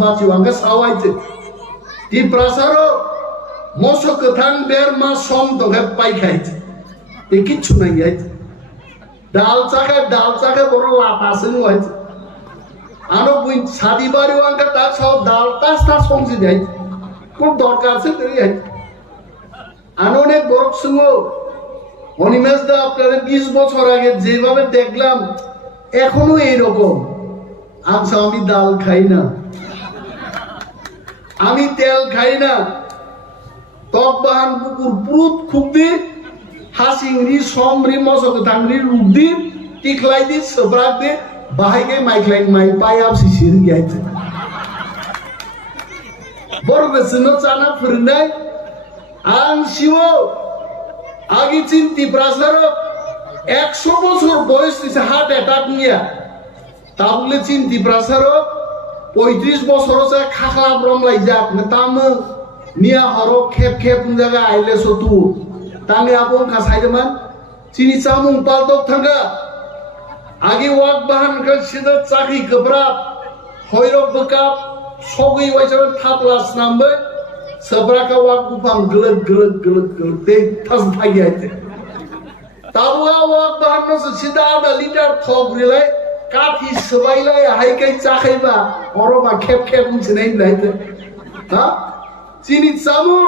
baci wangga sawai je. Tiprasa ro Mwkthang Debbarma som tongkhe pai khai je. Kichu nai ai. Dal chake boro lapasing wai je. Ano buin sadi bari wangga tak sao dal tas songsi dai. Ko dorkar se teri ai. Ano ne borok sungo Animesh da আপনাদের 20 বছর আগে যেভাবে দেখলাম এখনো এই রকম আচ্ছা আমি ডাল খাই না আমি তেল খাই না টক বাহান বুকুর পুরুত খুবদি হাসিংরি সমরি মসকথাংরি রুগদি টিখলাইদি সবরাকদি বাহাইগে মাইখলাইং মাই পায়াব সিসির গিয়াইতে বড় বেসনো চানা ফিরনাই আং শিও আগে চিন তিপ্রাসার 100 বছর বয়স দিছে হার্ট অ্যাটাক নিয়া তাবলে চিন তিপ্রাসার 35 বছর আছে খাখলা ব্রমলাই যাক না তাম নিয়া হরো খেপ খেপ জায়গা আইলে সতু তামে আপন কাছাইদমান চিনি চামুং পালদক থাঙ্গা আগে ওয়াক বাহান কা সিদা চাকি গবরাব হয়রব বকাব সগই ওয়াইসাবে থাপলাস নামবে Sabraka wak upam gelut te tas thagi aite. Tabwa wak bahan se sida ada liter thok rilai kathi sabailai hai kai chakai ba oro ba khep unsinai laite. Ha? Chini samu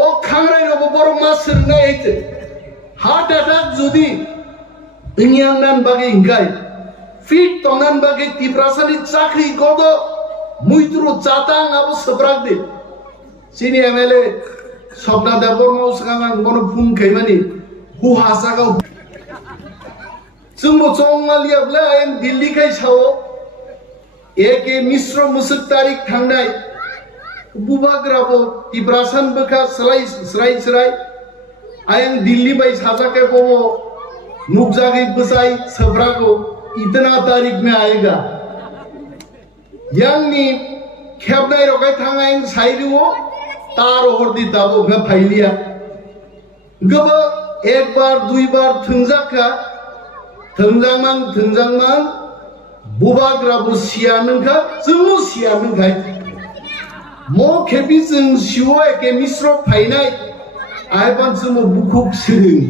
o khangrai ro boro masir na aite. Heart attack jodi inyang nan bagi ingkai. Fit tongan bagi Tiprasa ni chakri godo muitru chatang abu sabrak de. Sini MLA Sakha Debbarma sekarang kono phun kaimani hu hasaka sumbo chonga liabla en Delhi kai chao eke misro musuk tarik thangnai Bubagra bo Tiprasan baka serai ayang Delhi bai sajake bo Nukya ke besai sabra ko itna tarik mein aayega yang ni Khwnaya rokai thangai sairi wo तार ओहर दी ताबो में फाइलिया गब एक बार दुई बार थंजाका थंजांगमान बुबाग्रा बु सियानंखा जोंनो सियानंखाय मो खेबि जों सिवो एके मिस्र फाइनाय आइबान जोंनो बुखुक सिरिं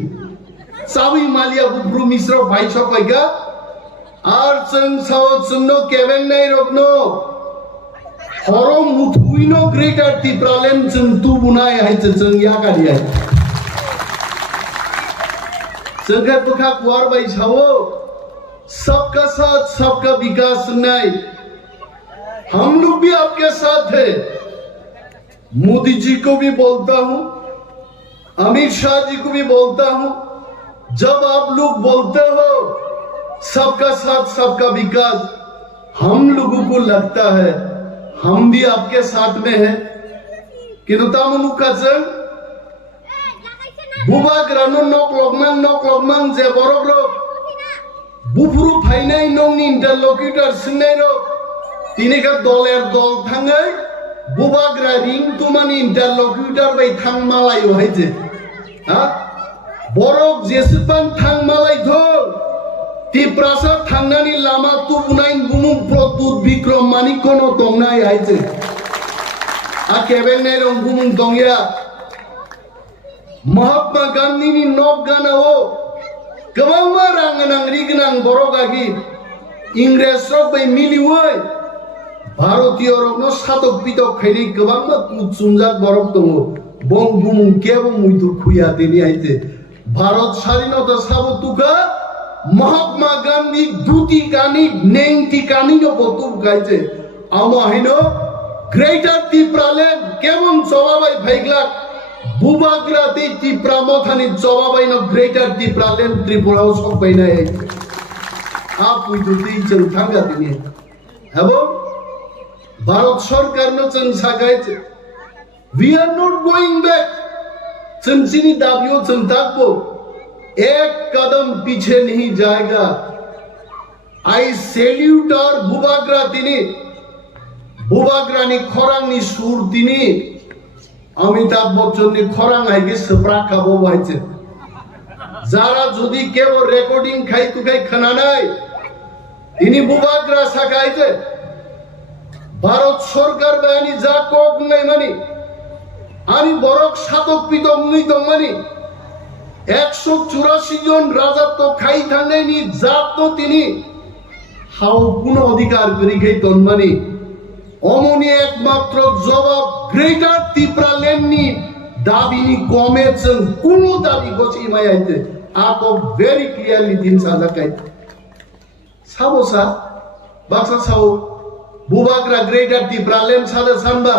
सावि मालिया बुब्रु मिस्र फाइ सकायगा आर जों साव जोंनो Khwlainani नो Horo Mwthang greater Tipralen jeng tu bunai hai jeng ya kali hai. Jengkai bekak war bai chao. सबका साथ सबका विकास नहीं हम लोग भी आपके साथ हैं मोदी जी को भी बोलता हूं अमित शाह जी को भी बोलता हूं जब आप लोग बोलते हो सबका साथ सबका विकास हम लोगों को लगता है हम भी आपके साथ में हैं किनुता मनुकाजन Bubagra noklogman je borogro bufuru fainai nongni interlocutor sinnairo tinika doler dol thangai Bubagra ring tumani interlocutor bai thangmalai hoije ha borok jesupan thangmalai thol Tiprasa thangnani lama tubunain bumung produt bikrom mani kono tongnai haije a Khwlainani bumung tongya Mahatma Gandhi ni nok gana ho kebangma ranganang rignang borogagi Ingres rok bai mili woi Bharatiya rok no satok pitok khaini kebangma kutsunjak borok tongo bong bumung Kebo muitur khuya tini aite Bharat স্বাধীনতা sabotuka Mahatma Gandhi duti kani nengti kani no botu gaite amo hino greater Tipralen kemon sobabai bhaiglak Bubagra di Tipramothani jobabai no greater Tipralen Tripurao sokbai na ei apu duti jeng thanga tini habo Bharat sarkar no jeng sagaite we are not going back jeng chini dabiyo jeng takbo एक कदम पीछे नहीं जाएगा आई salute और बुबाग्रा तिनी बुबाग्रा नि खरांग नि सुर तिनी अमिताभ बच्चन नि खरांग आइगे सप्रा खाबो बाइছে যারা যদি কেবল রেকর্ডিং খাই তুকাই খানা নাই তিনি বুবাগ্রা সাকাইছে ভারত সরকার বাহিনী যা কক নাই মানে আমি বরক সাতক পিতম নইতম মানে 184 জন রাজত্ব খাই থাঙ্গাইনি জাত তিনি হাও কোন অধিকার করি খাই তন্মানি অমনি একমাত্র জবাব গ্রেটার তিপ্রা লেননি দাবিনি কমেছেন কোন দাবি গছি মায়াইতে আক ভেরি ক্লিয়ারলি দিন সাজাকাই সাবসা Baksa Sao বুবাগ্রা greater Tipra lane সাদা সানবা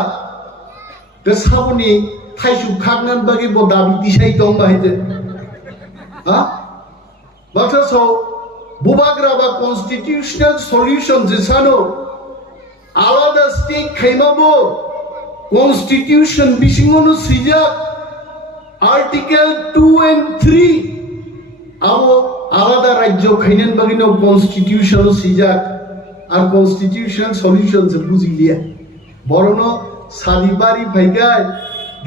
কে সাবনি থাইসু খাগনান বাগি ব দাবি দিশাই দং বাহিতে হা বাক্সা সাও বুবাগ্রা বা কনস্টিটিউশনাল সলিউশন যে সানো আলাদা স্টেট খাইমাবো কনস্টিটিউশন বিসিংনো সিজাক আর্টিকেল 2 and 3 আবো আলাদা রাজ্য খাইনেন বাগিনো কনস্টিটিউশন সিজাক আর কনস্টিটিউশন সলিউশন যে বুঝিলিয়া বরণ সাদিবারি ভাইগায়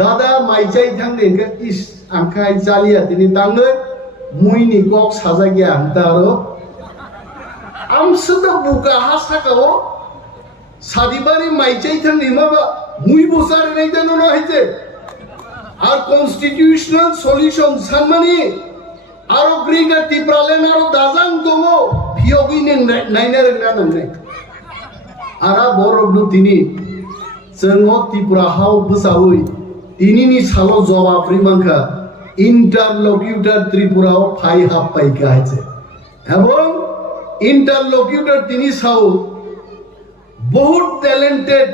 দাদা মাইচাই থাকলে ইস আঙ্কাই চালিয়া তিনি তাঙ্গে মুইনি কক সাজা গিয়া আনতা আরো আমসুদা বুকা হাসাকাও সাদিবারি মাইচাই থাকলে মাবা মুই বসার নাই জানো না হইতে আর কনস্টিটিউশনাল সলিউশন সানমানি আরো গ্রিগার তিপ্রালেন আরো দাজাং দমো ভিয়গিনে নাইনারে নানানে আরা বরবনো তিনি जोङो त्रिपुराहाव बोसावै दिनैनि साल जवाब रिमांखा इंटरलक्यूटर त्रिपुराव फाइ हाबबाय गायছে এবং इंटरलक्यूटर তিনি সাও বহুত ট্যালেন্টেড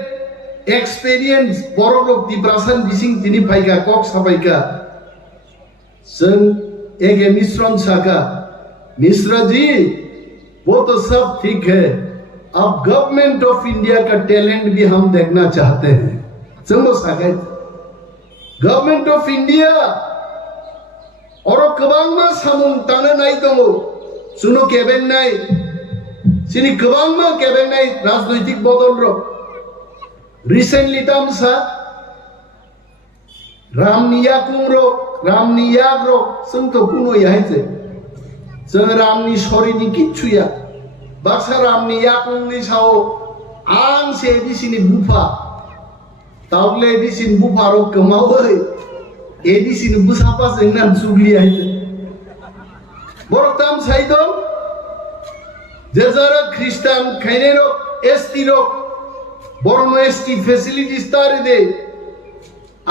एक्सपीरियंस बरलोक तिप्रासान बिसिं তিনি फाइगा कक साबायगा जों एगे मिश्रण सागा मिश्रा जी वो तो सब ठीक है अब गवर्नमेंट ऑफ इंडिया का टैलेंट भी हम देखना चाहते हैं चलो सागे गवर्नमेंट ऑफ इंडिया और गोबांमा सामुं तानो नाय दङ सुनो केबेन नाय सिनि गोबांमा केबेन नाय राजनैतिक बदल र रिसेंटली तामसा रामनि याग र जों तो कुनो यायसे जों रामनि सरिनि किछुया बाक्सा रामनि याकंनि साव आं से दिसिनि बुफा तावले दिसिन बुफारो कमावै एदिसिन बुसापा जोंना जुगलि आइते बरताम साइदो जेजारा ख्रिस्टान खाइनेरो एसटी रो बरनो एसटी फैसिलिटीज तारे दे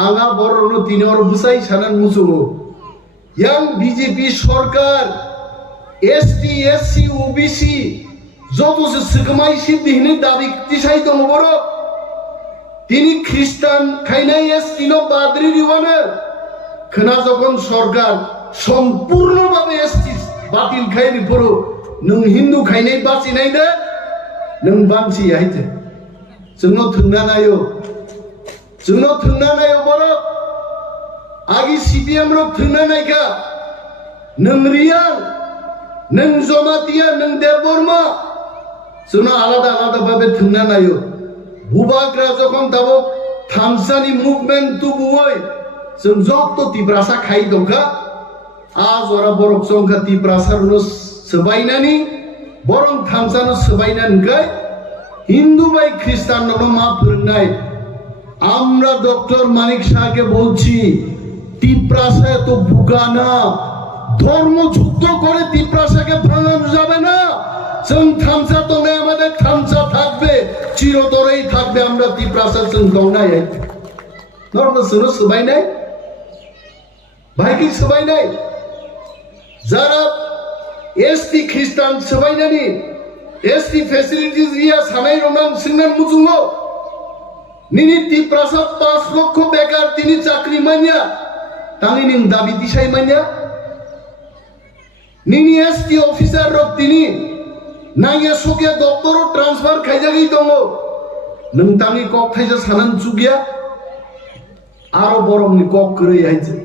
आंगा बरनो तिनर बुसाई सानान मुसुगो यां बीजेपी सरकार एसटी एससी ओबीसी जोतो से सिगमाई सिद्धिने दाबी तिसाई दङ बर तिनी ख्रिस्टान खाइनाय एसटीनो बाद्रि दिवानो खोना जगन सरकार सम्पूर्णभावे एसटी बातिल खाइनि परो नों हिन्दू खाइनाय बासिनाय दे नों बांसि आइते जोंनो थोंना नायो बर आगि सीपीएम रो थोंना नायगा नों रियां नों जमातिया नों देबबर्मा जोंनो आलादा आलादा भावे थोंना नायो बुबाग्रा जखन दाबो थामसानि मुभमेन्ट तुबुयै जों जतो तिप्रासा खाइ दंखा आज अरा बरक जंखा तिप्रासारनो सबायनानि बरं थामसानो सबायनानखाय हिंदू बाई ख्रिस्टाननो मा फोरोंनाय আমরা ডক্টর মানিক শাহকে বলছি তিপ্রাসা তো বুকা না ধর্ম যুদ্ধ করে তিপ্রাসাকে ভাঙানো যাবে না जों थामसा दंना আমাদের थामसा থাকবে চিরতরেই থাকবে আমরা তিপ্রাসা जों दंनाय নরম সুনো সবাইনাই ভাইকি সবাইনাই যারা এসটি খ্রিস্টান সবাইনানি এসটি ফ্যাসিলিটিজ রিয়া সানাই রনান সিংনান মুজুঙ্গো নিনি তিপ্রাসা 5 লক্ষ বেকার তিনি চাকরি মানিয়া তাঙ্গি নিং দাবি দিশাই মানিয়া নিনি এসটি অফিসার রক তিনি नाइया सोके दफ्तर ट्रांसफर खाइजागै दङ नों तांनि कक थाइजा सानान जुगिया आरो बरमनि कक करै आइजे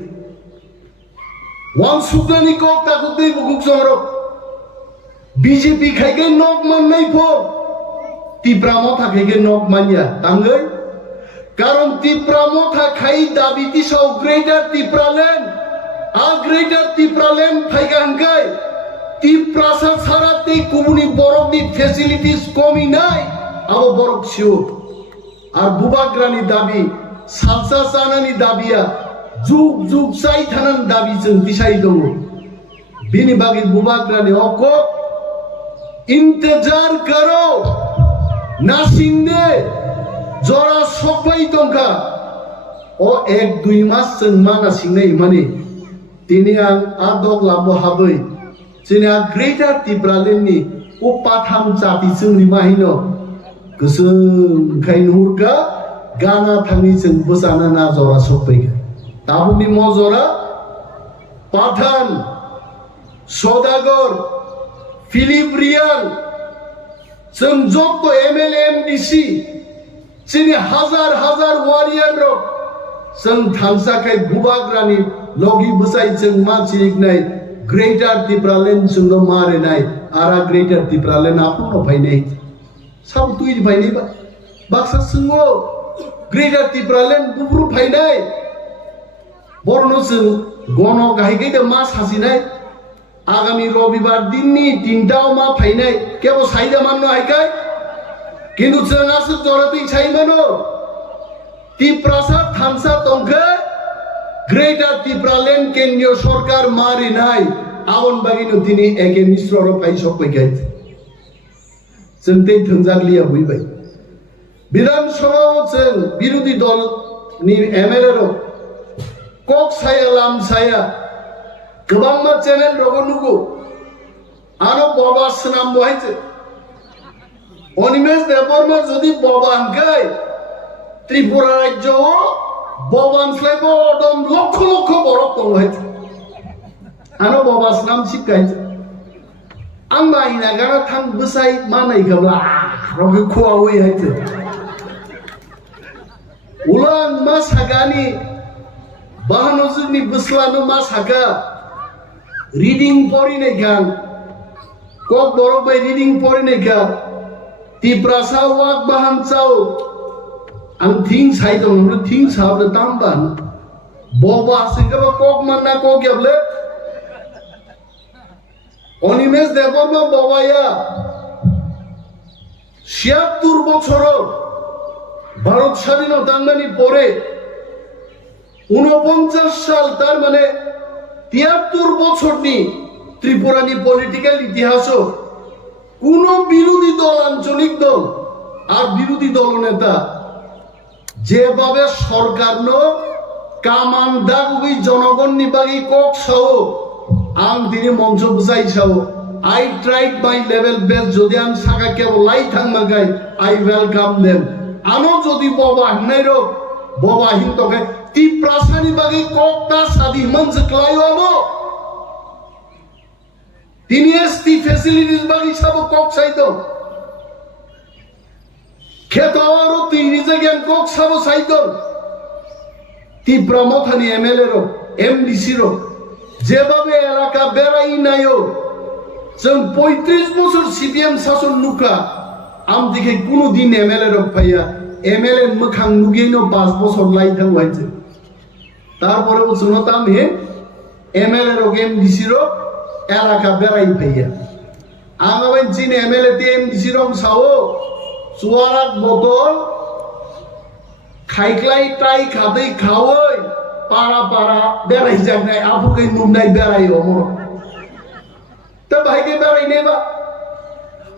वान सुगनानि कक ताखौ दै बुकुक जंरो बीजेपी खाइगे नक माननाय फो तिप्रामो थाखैगे नक मानिया तांगै कारण तिप्रामो थाखाय दाबिति साव ग्रेटर तिप्रालेन आ ग्रेटर तिप्रालेन फाइगा हंगाय तिप्रासा सारा ते कुबुनि बरकनि फेसिलिटीज कमी नाय आबो बरक सिउ আর বুবাগ্রানি দাবি সালসা চানানি দাবিয়া जुग जुग चाइ थानां दाबि जों दिसाइ दङ बिनि बागै बुबाग्रानि अक इंतजार करो नासिंदे जरा सफाई दंखा ओ एक दुई मास जों मा नासिंनाय माने दिनै आं आदक लाबो हाबै जोंना ग्रेटार तिब्रालेण्डनि ओ पाथाम जाति जोंनि माहिनो गोसोम खाय नुहुरगा गाना थाङि जों बोजाना ना जरा सफाइगा ताबुनि मजरा पाठान सदागर फिलिप रियाल जों जतो एमएलए एमडीसी जोंनि हाजार हाजार वारियर जों थांसाखाय बुबाग्रानि लगी बोसाइ जों मानसिनाय ग्रेटार तिब्रालेण्ड जोंनो मारिनाय आरा ग्रेटार तिब्रालेण्ड आफुनो फायनाय साब तुइ फायनाय बाक्सा सिङो ग्रेटार तिब्रालेण्ड गुबुरु फायनाय बरनो जों गन गाहायगैदो मा साजिनाय आगामी रबिबार दिननि तिनटाव मा फायनाय केबो साइदा माननो हायखाय किन्तु जों आसो जरतै साइमानो तिप्रासा थामसा तंखे ग्रेटार तिब्रालेण्ड केन्द्रीय सरकार मारिनाय आवन बागिनो दिनै एके मिश्र फाय सफैखाय जों दै थोंजाग्लिया बुइबाय विधानसभायाव जों बिरोधी दलनि एमएलए कक साया लाम साया गोबां चैनल रगनुगु आरो बाबा सनाम बहायছে অনিমেষ দেববর্মা যদি বাবা আনকাই ত্রিপুরা রাজ্য বাবানস্লাইব অদম লক্ষ লক্ষ বড় তংহাইছে আনো বাবা সনাম শিখাইছে आं माइना गाना थां बोसाइ मानाय गाबला रगे खोआवै हायছে उलां मा सागानि बाहानो जोंनि बोस्लानो मा सागा रिडिं फरिनाय गान कक बरबाय रिडिं फरिनाय गा तिप्रासा वाक बाहान चाव आं थिं साइदं थिं साबले तामबान बबा सिंगाबा कक मानना कक याबले অনিমেষ দেববর্মা বাবায়া ৭৬ বছর ভারত স্বাধীনতা আন্দোলনী পরে ৪৯ সাল তার মানে ৭৩ বছরনি ত্রিপুরানি পলিটিক্যাল ইতিহাস কোন বিরোধী দল আঞ্চলিক দল আর বিরোধী দলনেতা যেভাবে সরকার কামান দাগুই জনগণনি বাগি কক সহ आं दिनै मंच बुजाइ Sao I tried my level best যদি आं साखा केवल लाई थांमागाय I welcome them आनो যদি बाबा हन्नायरक बाबा हिंतके तिप्रासानि बागै ककता सादि मनजक्लायो आबो তিনি এসটি ফ্যাসিলিটিস বাগै साबो कक साइदो खेतवारो তিনি জায়গায় कक साबो साइदो तिप्रामथानि एमएलए रो एमडीसी रो যেভাবে এলাকা বেড়াই নাইও जों ৩৫ বছর সিপিএম শাসন নুকা আম দিকে কোনো দিন এমএলএ রক পাইয়া এমএলএ মোখাং নুগেনো ৫ বছর লাই থাকবাইছে তারপরে শুনতাম হে এমএলএ রক এমডিসি রক এলাকা বেড়াই পাইয়া আগাবাই চিন এমএলএ তে এমডিসি রক সাও চুয়ারাক বোতল খাইক্লাই টাই খাदै খাওই पारा पारा बेराय जागनाय आफुकै नुनाय बेरायो मर त भाइके बेरायने बा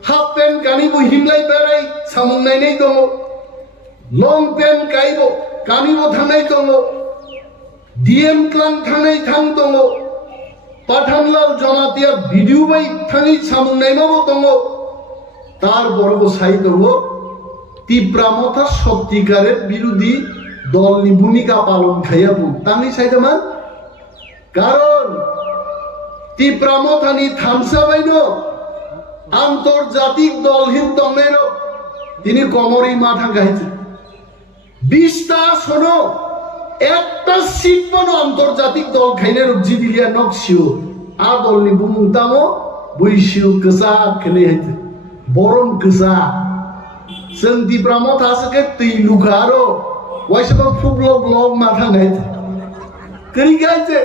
हाफ पेन कानिबो हिमलाय बेराय सामुंनाय नै दङ लं पेन काइबो कानिबो थांनाय दङ डीएम क्लां थांनाय थां दङ पाठानलाल जमातिया भिडिअ बाय थाङै सामुंनाय माबो दङ तार बरबो साइ दङ तिप्रामथा सत्यिकारेर बिरोधी দলনি ভূমিকা পালন খাইয়াবো তানি সাইদামান কারণ তিপ্রামথানি থামসাবাইনো আন্তর্জাতিক দল NaiywiTongnairok তিনি কমরই মাথা গাইছে 20টা শোনো একটা সিট পানো আন্তর্জাতিক দল খাইনের জিদিলিয়া নকশিও আ দলনি বুমুতামো বইশিও কসা খেলে হইছে বরম কসা जों तिप्रामथासके तैलुखारो वाइसबा फुब्लो ब्लग माथा गाइছে करी गाइছে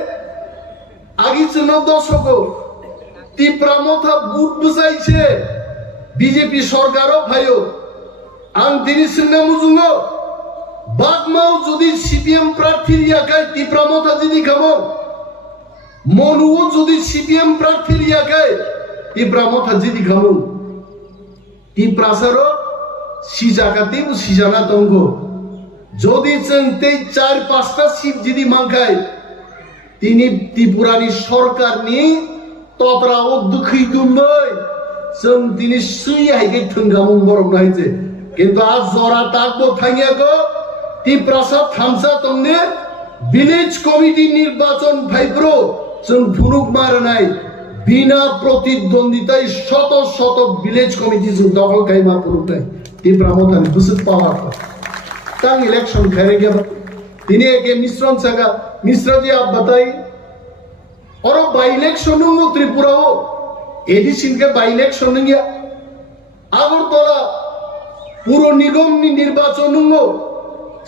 आगे चुनाव दशको तिप्रामथा बुट बसाइছে বিজেপি সরকারও ভাইও आं दिनै सोंना मुजुङो बागमाव जुदि सिपिएम प्रार्थी लियाखै तिप्रामथा जिनि खामो मनुओ जुदि सिपिएम प्रार्थी लियाखै तिप्रामथा जिनि खामो तिप्रासारो सिजाकाति सिजाना दंगो যদি চিনতে 4-5টা সিট যদি মাঙ্গায় তিনি ত্রিপুরানি সরকার নি ততরাও দুঃখী দুমই जों दिनै सुइहायगे थोंगामुं बरम नायजे किन्तु आज जरा ताकबो थांगियागो तिप्रासा थामसा तंने विलेज कमिटी निर्वाचन फाइब्रो जों फुरुक मारनाय बिना प्रतिद्वंदिताय शत शत विलेज कमिटी जों दखल खायमा फुरुकनाय तिप्रामथानि बुसुक पावार तां इलेक्शन खायरेगे दिनै एके मिश्रण सागा मिश्राजी आप बताई और बाई इलेक्शन नु त्रिपुराओ एडिसिन के बाई इलेक्शन गया আগরতলা পুর নিগম নি নির্বাচন নো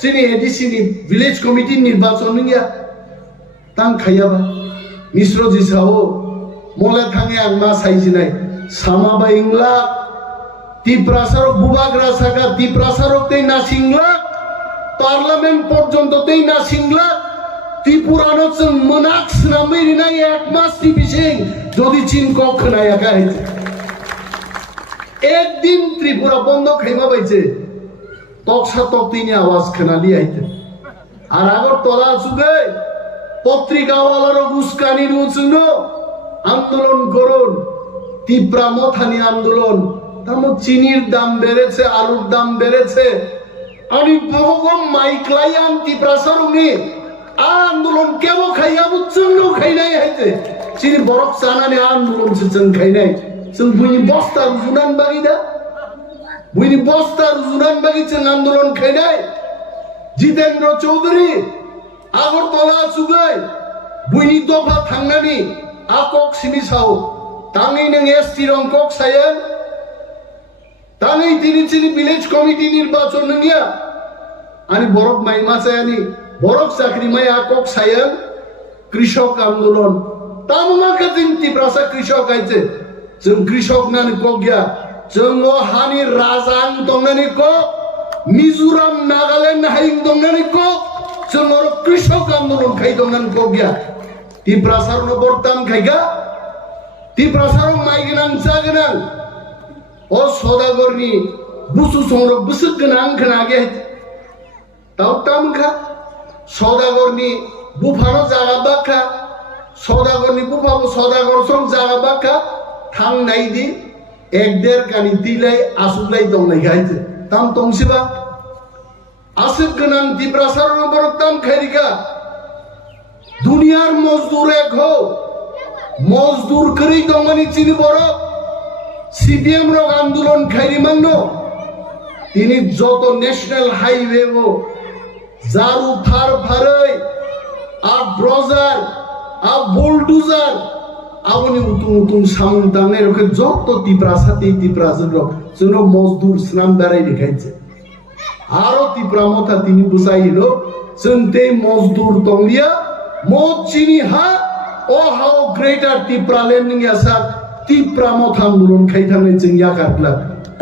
চিনি এডিসিন ভিলেজ কমিটি নির্বাচন গয়া তাং খাইয়াবা মিশ্র জিসাও মলে থাঙে আং মা সাইজিনাই সামাবা ইংলা তিপ্রাসার বুবাগ্রা সাগা তিপ্রাসার তেই না সিংলা পার্লামেন্ট পর্যন্ত তেই না সিংলা ত্রিপুরানো जों मोनाक्स नामै रिनाय एक मास बिसिं যদি চীন খনায়া গাইছে একদিন ত্রিপুরা বন্ধ খাইমা বাইছে তকসা তকতিনি আওয়াজ খানালি আইতে আর আগরতলা সুগে পত্রিকাওয়ালার গুসকানি রুচনো আন্দোলন করুন তিপ্রামথানি আন্দোলন তার চিনির দাম বেড়েছে আলুর দাম বেড়েছে আমি বহুগম মাইকলাই আম তিপ্রাসারুনি आंदोलन केबो खाइया बुचंनो खाइनाय हायते चिनि बरफ जानानै आंदोलन जों खाइनाय जों बुनि बस्ता रुजुनान बागिदा बुनि बस्ता रुजुनान बागि जों आंदोलन खाइनाय जितेन्द्र चौधुरी আগরতলা सुगै बुनि दफा थांनानै आकक सिमि साव ताङै नों एसटि रंकक सायन ताङै दिनै चिनि विलेज कमिटी निर्वाचन नंगिया आनि बरफ माइमा सायानि बरफ चाकरी माया कक सायन कृषक आंदोलन तामुमा जों तिप्रासा कृषक आइছে जों कृषक नानि कक गया जों हानि राजां दंनानि कक मिजोराम नागालैंड हाइं दंनानि कक जों कृषक आंदोलन खाइ दंनानि कक गया तिप्रासार न बरताम खाइगा तिप्रासार माइ गोनां जागोनां अ सदागरनि बुसु संर बुसु गोनां खोनागे ताव तामखा सौदागरनि बुफानो जागा बाखा सौदागरनि बुफाबो सौदागर सं जागा बाखा थांनायदि एक देर गानि तिलाय आसुलाय दंनाय गायते ताम तंसिबा आसिब गोनां तिप्रासार बरताम खायरिका दुनियार मजदूर एक हो मजदूर करै दंमानि चिनि बर सीपीएम रक आंदोलन खायरि मांनो तिनि जतो नेशनल हाईवे वो जारू फार फारै आ ब्रजार आ बुलडोजार आबनि उतुं उतुं सामुं दांनाय रखे जत तिप्रासा तिप्राजन रक जोंनो मजदूर स्नाम दाराय देखायছে आरो तिप्रामथा तिनि बुसाइलो जों ते मजदूर तंलिया मोचिनि हा ओ हाउ ग्रेटर तिप्रालेन्ड नि आसा तिप्रामथा आंदोलन खायथांनाय जों याकारला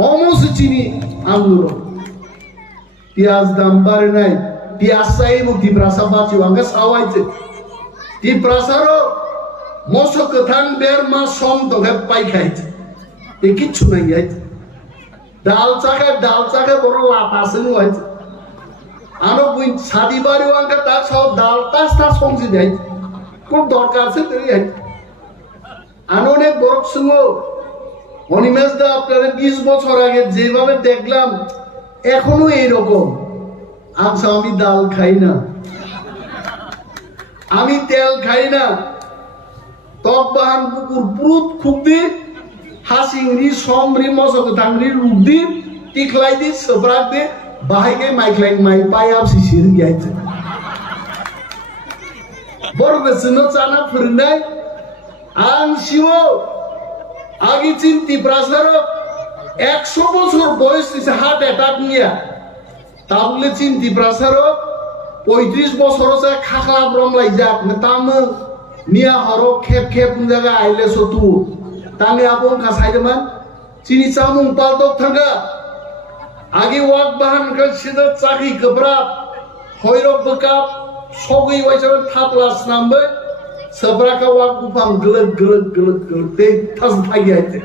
अलमोस्ट चिनि आंदोलन पियाज दाम बारनाय पियासाय मुक्ति प्रासा बाचिव आंगा सावायचे ती प्रासारो मोचवंथां बेरमा सम दगे पाइखायचे ए किच्छु नाय यायचे दाल चाका बरो लापासे नुवायचे आनो बुइन सादी बारिव आंगा ता साव दाल तास्ता संजि देयचे कोन दरकार से तरी यायचे आनो ने बरक सुङो অনিমেষ দা আপনারা 20 বছর আগে যেভাবে দেখলাম এখনো এই রকম আচ্ছা আমি ডাল খাই না আমি তেল খাই না তক বাহান পুকুর পুরুত খুবদি হাসিংরি সমরি মজগতাংরি রুবদি টিকলাইদি সবরাকদি বাহাইগে মাইকলাই মাই পাই আপসি সির গিয়াইছে বড় বেসনো চানা ফিরনাই আং শিও আগে চিন তিপ্রাসার 100 বছর বয়স দিছে হার্ট অ্যাটাক নিয়া তাবলে চিন তিপ্রাসার 35 বছর আছে খাখলা ব্রমলাই যাক তাম নিয়া হর খেপ খেপ জায়গা আইলে সতু তাঙ্গে আপন খাসাইদমান চিনি চামুং পালতক থাঙ্গা आगे वाक बाहन का सीधा चाकी कपड़ा होइरब बकाप सगै वाइसा थापलास नाम्बे सबरा का वाक बुफाम गलत गलत गलत गलत ते थस थागी आइते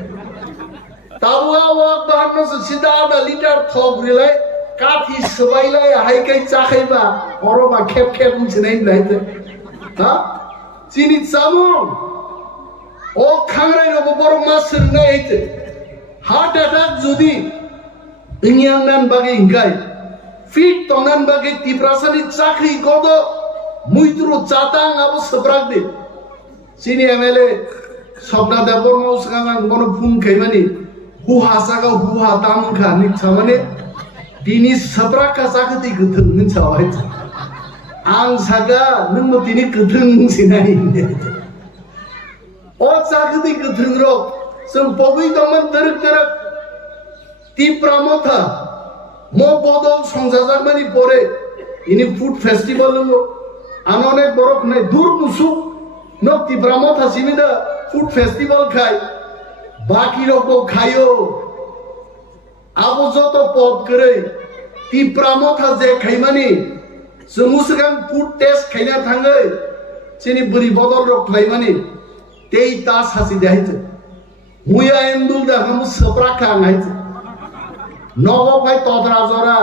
ताबुआ वाक बाहन न सीधा आधा लिटर थोक रिलाय काठी सबाइलाय हाइकै चाखैबा अरबा खेप खेप मिसिनाय लाइते हा चिनी चामु ओ खांग्राय रबो बर मासर नायते हार्ट अटैक जुदी इंगियान बागे इंगाय फिट तंगनान बागे तिप्रासानि चाखरी गदो मुइत्रो चातां आबो सब्राक दे चिनी एमएलए सबना देबरमा उसगां मनो फुं खैमानि हु हासागा हु हातामखा निथामाने दिनि सब्राका चाखति गथों निथावाय आं सागा नों दिनि गथों सिनाय ओ चाखति गथों रो जों बबै दमन दरक दरक तिप्रामथा मो बदल संजाजाकमानि परे इनि फूड फेस्टिवल लो आनने बरक नै दूर मुसु न तिप्रामथा सिमिदा फूड फेस्टिवल खाय बाकी रको खायो आबो जतो पद करे तिप्रामथा जे खायमानि जोमुसगां फूड टेस्ट खायना थाङै सिनि बुरि बदल रक खायमानि तेई तास हासि देहायते मुया एंदुल दा हम सप्राका आंहायते नगो फाय तद्रा जरा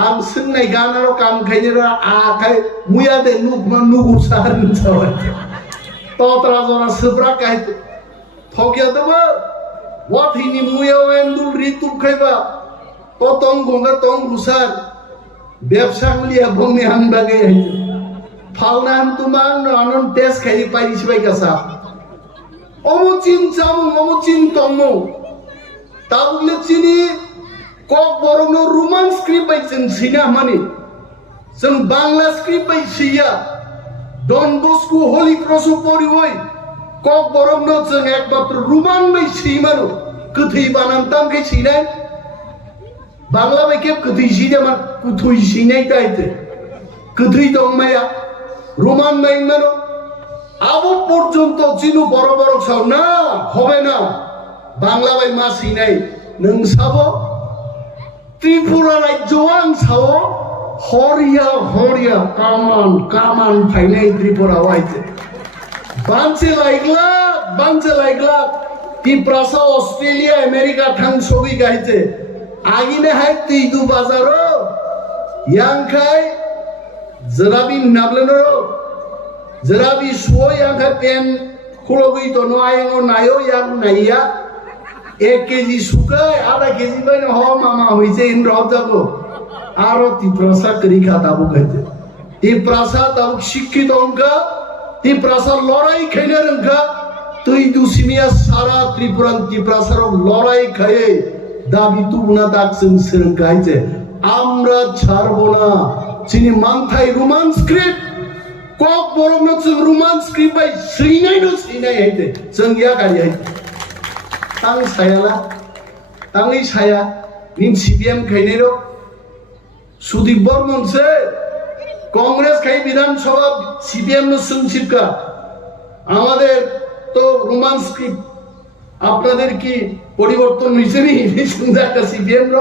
आं सोंनाय गानारो काम खायनेरा आखाय मुया दे नुगमा नुगुसार नसावाय तद्रा जरा सप्राका हायते थगिया दबो वाथिनि मुया एंदुल रितुब खायबा तो तंग गंगा तंग गुसार बेबसांलिया बंगने आं बागे हायते फालना हम तुमां आनन टेस्ट खायि पाइसिबाय गासा अमुचिन चामु अमुचिन तंगमु ताबुले चिनि कक बरनो रोमान स्क्रिप्ट बाय जों सिना माने जों बांला स्क्रिप्ट बाय सिया डन बस्को होली क्रस परिवय कक बरनो जों एकमात्र रोमान बाय सिमानो गथै बानानताम के सिनाय बांला बाय के गथै सिना मा कुथै सिनाय दायते गथै दंमाया रोमान बाय मानो आबो पर्यन्त जिनु बड़ बड़ साव ना হবে না বাংলা বাই মাসি নাই नों साबो त्रिपुरा राज्योआं सावो हरिया हरिया कामान कामान फाइनाय त्रिपुरा वाइते बांचे लाइगला तिप्रासा ऑस्ट्रेलिया अमेरिका थां सबै गाइते आगिने हाय तिदु बाजारो यांखाय जराबि नाबलेनो जराबि सुओ यांखाय पेन खुलगै तो नो आयनो नायो yang नाइया 1 केजी सुकाय आधा केजी बायनो हो मामा होइसे इन रजाबो आरो तिप्रासा करी खाताबो गाइते तिप्रासा ताबो शिक्षित अंका तिप्रासा लड़ाई खायनो रोंखा तुई दुसिमिया सारा त्रिपुरान तिप्रासार लड़ाई खाये दाबि तुबना दाक जों सों गाइते आमरा छाड़बो ना चिनि मांथाय रोमान स्क्रिप्ट कक बरनो जों रोमान स्क्रिप्ट बाय सिनाय हायते जों या गारि हायते आं सायाला आंनि साया निन सीपीएम खायनेरो सुदीप बर्मन से कांग्रेस खाई विधानसभा सीपीएम नो संचिपका আমাদের তো রোমান স্ক্রিপ্ট আপনাদের কি পরিবর্তন হইছে নি সুন্দর একটা সিপিএম র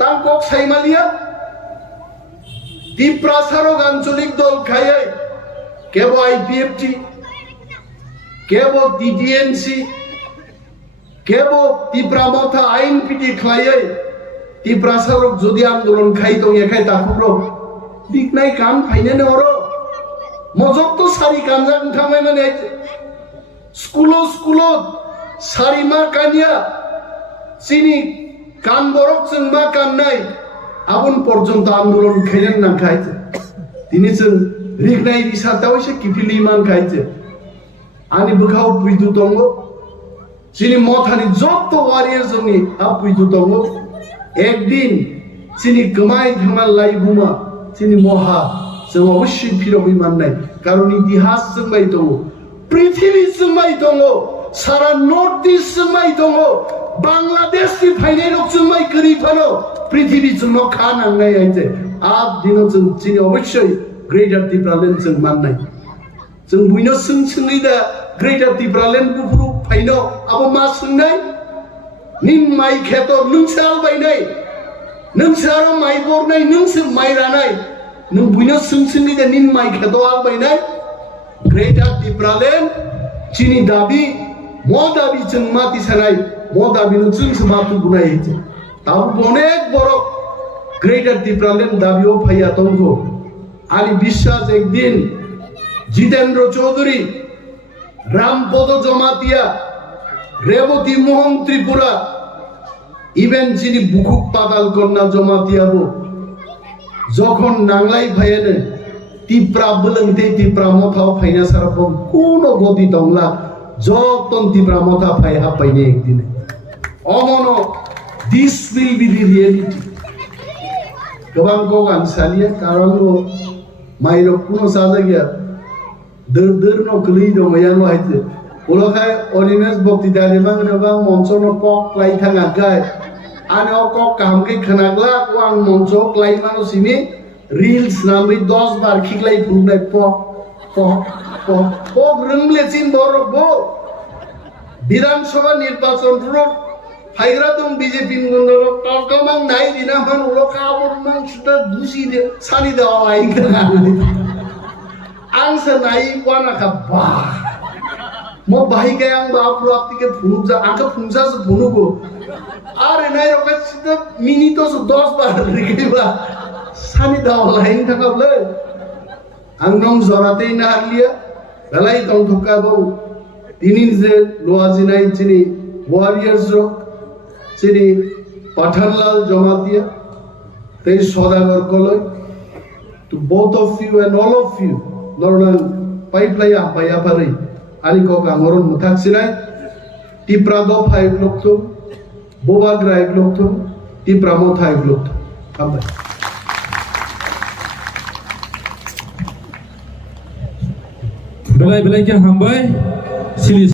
তাং কক সাইমালিয়া তিপ্রাসার আঞ্চলিক দল খায় কেবো আইপিএফটি কেবো টিটিএনসি केबो तिप्रामथा आइन पिटि खायै तिप्रासारक जदि आंदोलन खाइ दं एखाय ताकुरो बिकनाय कान फाइने नरो मजक तो सारि कानजा थांबाय माने स्कुलो सारिमा कानिया चिनि कान बरक जों मा काननाय आबुन पर्यन्त आंदोलन खायन ना खायते दिनै जों रिगनाय बिसाताव एसे किफिलि मान खायते आनि बखाव बुइदु दंगो चिनि मथानि जत्तो वारियर जोंनि आपुइदु दंगो एक दिन चिनि गमाय थांना लाइबुमा चिनि महा जों अवश्य फिरबि माननाय कारण इतिहास जोंबाय दङ पृथ्वी जोंबाय दङ सारा नर्थ ईस्ट जोंबाय दङ बांलादेश नि फाइनाय रक जोंबाय गरिफानो पृथ्वी जोंनो खानांनाय आइते आप दिनो जों चिनि अवश्य ग्रेटर तिप्रालेण्ड जों माननाय जों बुइनो सोंङै दा ग्रेटर तिप्रालेण्ड गुफुरु फाइनो अब मा सोंनाय nin mai kheto nungsal bainai nungsaro mai bornai nungse mai ranai nung buino sungsuni de nin mai kheto al bainai greater Tipraland Chini dabi mo dabi chengmati sanai mo dabi nu chung sebatu bunai hiti tabu bonek borok greater Tipraland dabi o phaya tongko ani বিশ্বাস একদিন Jitendra Chowdhury Rampada Jamatia Rebati Mohan Tripura even যিনি বুকুক পাতাল কন্যা জমাতিয়াবো যখন নাংলাই ভাইয়েনে তিপ্রা বলংতে তিপ্রা মথাও ফাইনা সারাবো কোনো গতি দংলা যতন তিপ্রা মথা ফাই হাপাইনে একদিনে অমনো this will be the reality गोबां को आनसालिया कारंगो माइरो कुनो साजा गया दर नो गली दो मयान वाइते ओलखाय अनिमेश बक्ति दानि बांगनो बां मंचो नो पक लाई थांगा गाय आने अक काम के खनागला को आं मंचो क्लाई मानो सिमी रील्स नामै 10 बार खिकलाई फुंनाय पक रोंगले चिन बरबो विधानसभा निर्वाचन रो फाइग्रा दं बीजेपी गुन्दो टकमां नाइ दिना मान उलखाबर मां सुता दुसी दे सानि दावाइ गानानि आंस नाइ वाना का बा म भाइ के आं बापु आपति के फुनुजा आंका फुंजा से फुनुगो आरे नाइ रका सिदा मिनिटो से 10 बार रिगेबा सानि दावाइ थाकाबले आं नं जराते ना हालिया बेलाय दं थका बौ दिनिन जे लोआजिनाइ चिनि warriors row Chini Pathanlal Jamatia, they Sodagar Koloi, to both of you and all of you, Norman Pipeline Payapari, Alikoka Moron Mutaxinai, Tiprado 5 Loktum, Bubagra Loktum, Tipramo 5 Loktum. Come back. Belai ke hambai, silis.